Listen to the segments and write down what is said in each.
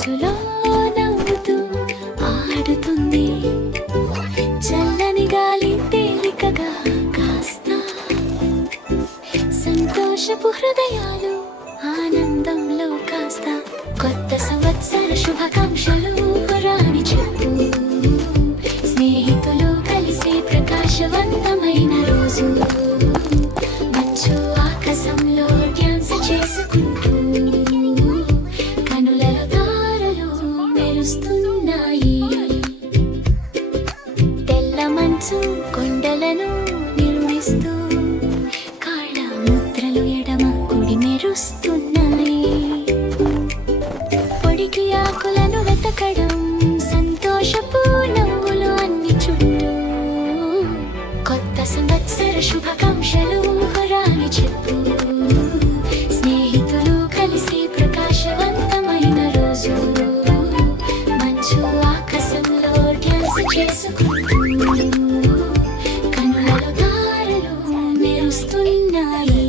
మనసులో నవ్వుతూ ఆడుతుంది. చల్లని గాలి తేలికగా కాస్త సంతోషపు హృదయాలు ఆనందంలో కాస్త కొత్త సంవత్సర శుభాకాంక్షలు రాణి చెప్పు. స్నేహితులు కలిసి ప్రకాశవంతమైన రోజు, మంచు ఆకాశంలో డ్యాన్స్ చేసుకుంటూ కనులలో తారలు మెరుస్తున్నాయి. తెల్ల మంచు కొండలను నిర్మిస్తూ కాళ్ళ ముద్రలు ఎడమ కుడి మెరుస్తున్నాయి. పొడికి ఆకులను వెతకడం, సంతోషపు నవ్వులు అన్ని చుట్టూ కొత్త సంవత్సర శుభాకాంక్షలు రాణి చెప్పు. స్నేహితులు కలిసి ప్రకాశవంతమైన రోజు, మంచు ఆకాశంలో డ్యాన్స్ చేసుకుంటూ కనులలో తారలు మెరుస్తున్నాయి.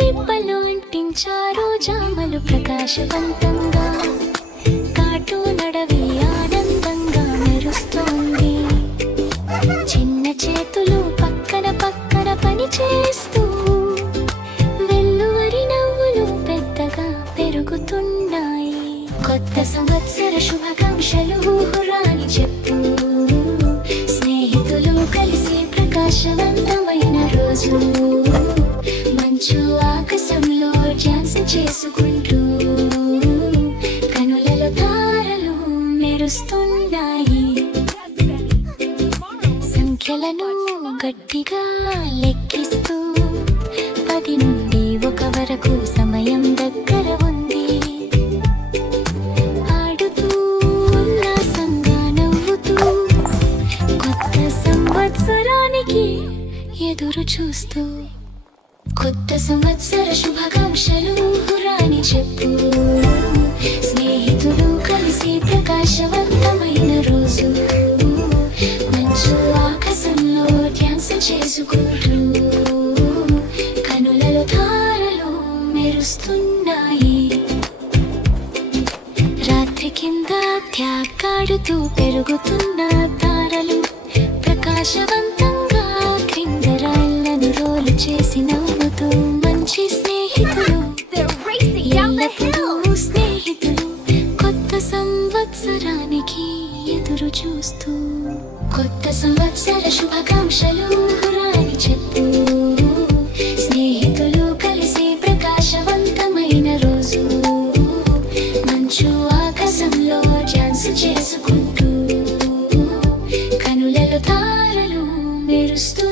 రిబ్బలు అంటించారు జామలు ప్రకాశవంతంగా, కాటు నడవి ఆనందంగా మెరుస్తోంది. చిన్న చేతులు పక్కన పక్కన పని చేస్తూ వెల్లువరి నవ్వులు పెద్దగా పెరుగుతున్నాయి. కొత్త సంవత్సర శుభాకాంక్షలు రాణి చెప్పు. స్నేహితులు కలిసి ప్రకాశవంతమైన రోజు, మంచు ఆకాశంలో డ్యాన్స్ చేసుకుంటూ కనులలో తారలు మెరుస్తున్నాయి. సంఖ్యలను గట్టిగా లెక్కిస్తూ 10 నుండి 1 వరకు సమయం దగ్గర ఉంది. ఆడుతూ ఉల్లాసంగా నవ్వుతూ కొత్త సంవత్సరానికి ఎదురు చూస్తూ కొత్త సంవత్సర శుభాకాంక్షలు రాణి చెప్పు. స్నేహితులు కలిసి ప్రకాశవంతమైన రోజు, మంచు ఆకాశంలో డ్యాన్స్ చేసుకుంటూ కనులలో తారలు మెరుస్తున్నాయి. రాత్రి కింద త్యాగాడుతూ పెరుగుతున్న తారలు ప్రకాశవంతంగా క్రింద రాళ్లను రోలు చేసి నవ్వుతూ మంచి స్నేహితులు ఎల్లప్పుడూ స్నేహితులు కొత్త సంవత్సరానికి ఎదురు చూస్తూ కొత్త సంవత్సర శుభాకాంక్షలు రాణి చెప్పు. స్నేహితులు కలిసి ప్రకాశవంతమైన రోజు, మంచు ఆకాశంలో డ్యాన్స్ చేసుకుంటూ కనులలో తారలు మెరుస్తూ